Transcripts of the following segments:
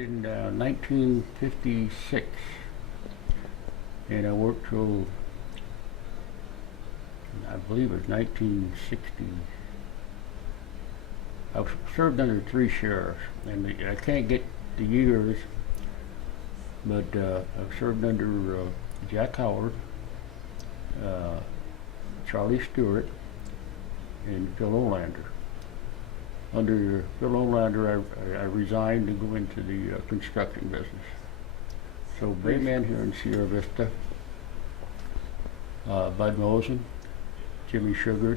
in 1956, and I worked till, I believe it was 1960. I served under 3 sheriffs, and I can't get the years, but I served under Jack Howard, Charlie Stewart, and Phil Olander. Under Phil Olander, I resigned to go into the construction business. So big man here in Sierra Vista, Bud Mosen, Jimmy Sugar,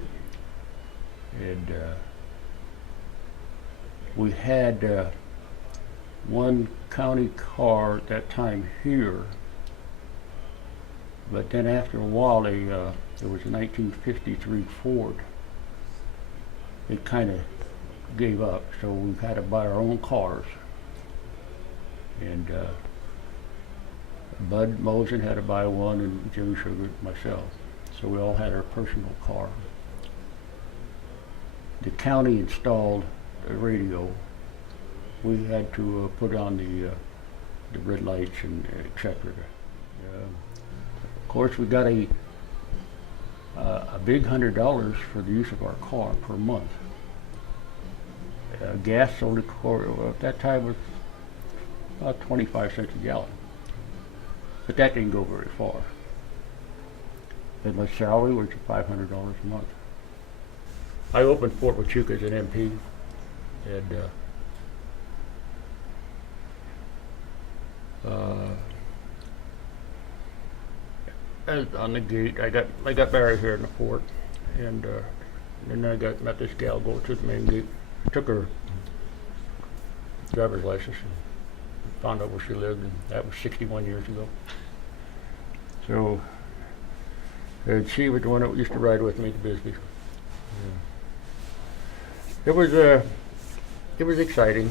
and we had one county car at that time here, but then after a while, there was a 1953 Ford. It kind of gave up, so we had to buy our own cars. And Bud Mosen had to buy one, and Jimmy Sugar, myself. So we all had our personal car. The county installed a radio. We had to put on the red lights and etc. Of course, we got a big $100 for the use of our car per month. Gas sold at that time was about 25 cents a gallon, but that didn't go very far. And my salary was $500 a month. I opened Fort Huachuca as an MP, and on the gate, I got married here in the fort, and then I met this gal going to the main gate. Took her driver's license and found out where she lived, and that was 61 years ago. So, and she was the one that used to ride with me to Bisbee. Yeah. It was exciting,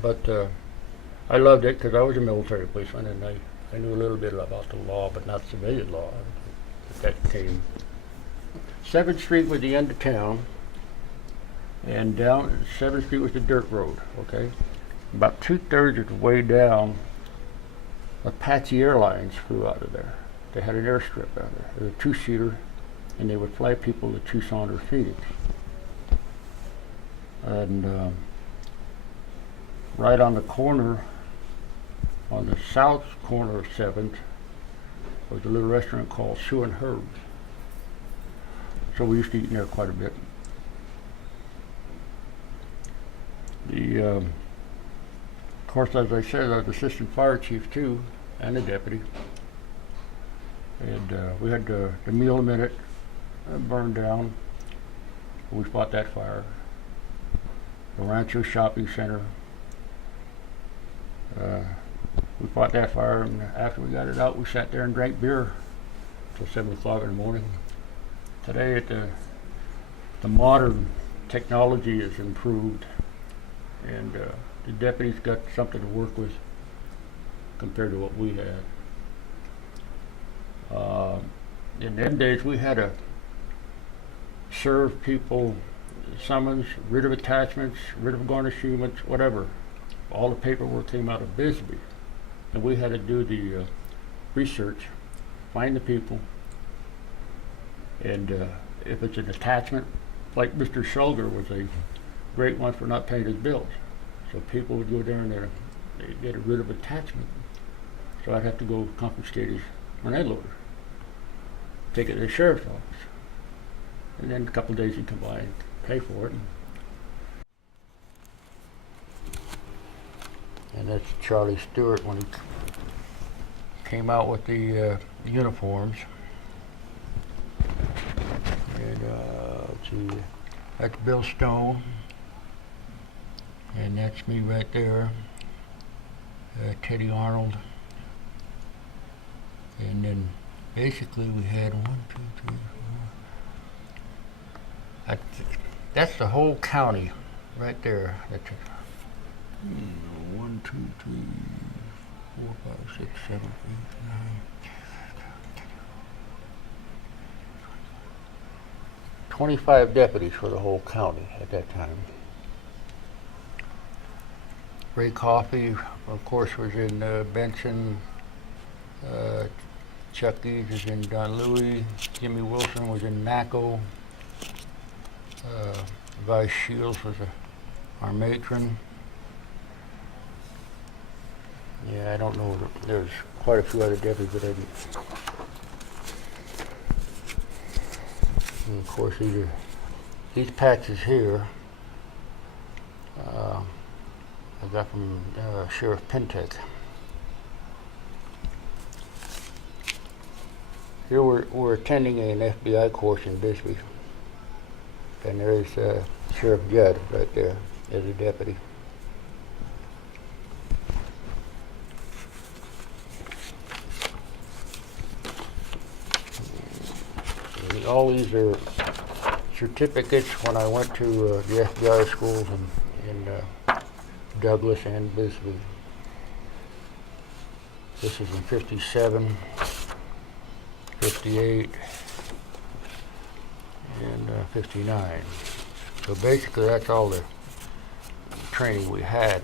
but I loved it because I was a military policeman, and I knew a little bit about the law, but not civilian law. That came. 7th Street was the end of town, and down 7th Street was the dirt road, okay? About 2/3 of the way down, Apache Airlines flew out of there. They had an airstrip out there. It was a 2-seater, and they would fly people to Tucson or Phoenix. And right on the corner, on the south corner of 7th, was a little restaurant called Sue and Herb's. So we used to eat in there quite a bit. Of course, as I said, I was assistant fire chief too, and a deputy. And we had the Meal a Minute burned down. We fought that fire. The Rancho Shopping Center. We fought that fire, and after we got it out, we sat there and drank beer till 7 o'clock in the morning. Today, the modern technology has improved, and the deputies got something to work with compared to what we had. In them days, we had to serve people summons, writ of attachments, writ of garnishments, whatever. All the paperwork came out of Bisbee, and we had to do the research, find the people, and if it's an attachment, like Mr. Shulger was a great one for not paying his bills. So people would go there and they'd get a writ of attachment. So I'd have to go confiscate his grenade loader, take it to the sheriff's office, and then a couple of days he'd come by and pay for it. And that's Charlie Stewart when he came out with the uniforms. And let's see, that's Bill Stone, and that's me right there, Teddy Arnold. And then basically we had 1, 2, 3, 4. That's the whole county right there. That's 1, 2, 3, 4, 5, 6, 7, 8, 9. 25 deputies for the whole county at that time. Ray Coffey, of course, was in Benson. Uh, Chucky's is in Don Louis. Jimmy Wilson was in Naco. Vice Shields was our matron. Yeah, I don't know. There's quite a few other deputies, but I didn't. And of course, these patches here I got from Sheriff Pentek. Here we're attending an FBI course in Bisbee, and there's Sheriff Judd right there as a deputy. And all these are certificates when I went to the FBI schools in Douglas and Bisbee. This is in 57, 58, and 59. So basically that's all the training we had.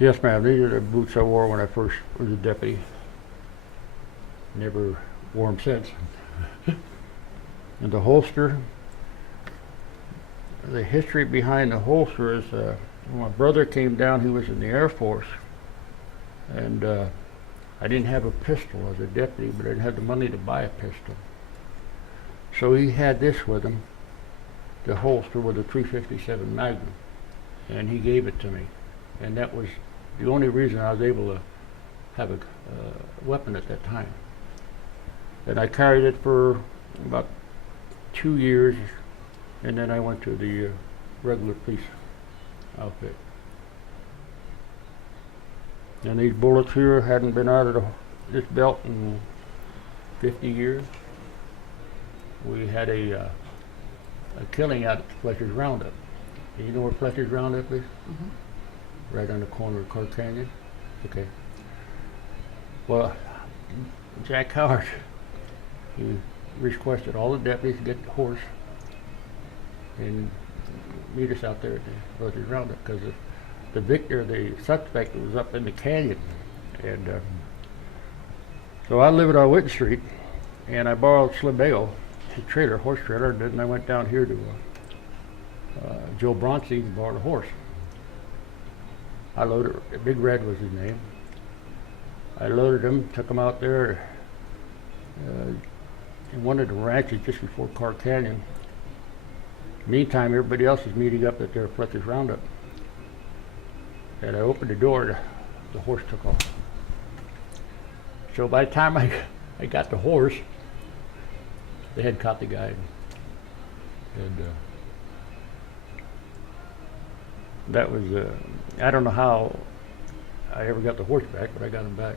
Yes, ma'am, these are the boots I wore when I first was a deputy. Never wore them since. And the holster, the history behind the holster is when my brother came down, he was in the Air Force, and I didn't have a pistol as a deputy, but I didn't have the money to buy a pistol. So he had this with him, the holster with a .357 Magnum, and he gave it to me. And that was the only reason I was able to have a weapon at that time. And I carried it for about 2 years, and then I went to the regular police outfit. And these bullets here hadn't been out of this belt in 50 years. We had a killing out at Fletcher's Roundup. Do you know where Fletcher's Roundup is? Mm-hmm. Right on the corner of Clark Canyon. Okay. Well, Jack Howard, he requested all the deputies to get the horse and meet us out there at the Fletcher's Roundup, because the victor, the suspect, was up in the canyon. And so I lived on Whitten Street, and I borrowed Slim Bale, his trailer, horse trailer, and then I went down here to Joe Bronstein and borrowed a horse. I loaded, Big Red was his name. I loaded him, took him out there in one of the ranches just before Clark Canyon. Meantime, everybody else is meeting up at their Fletcher's Roundup. And I opened the door, the horse took off. So by the time I got the horse, they had caught the guy. And that was, I don't know how I ever got the horse back, but I got him back.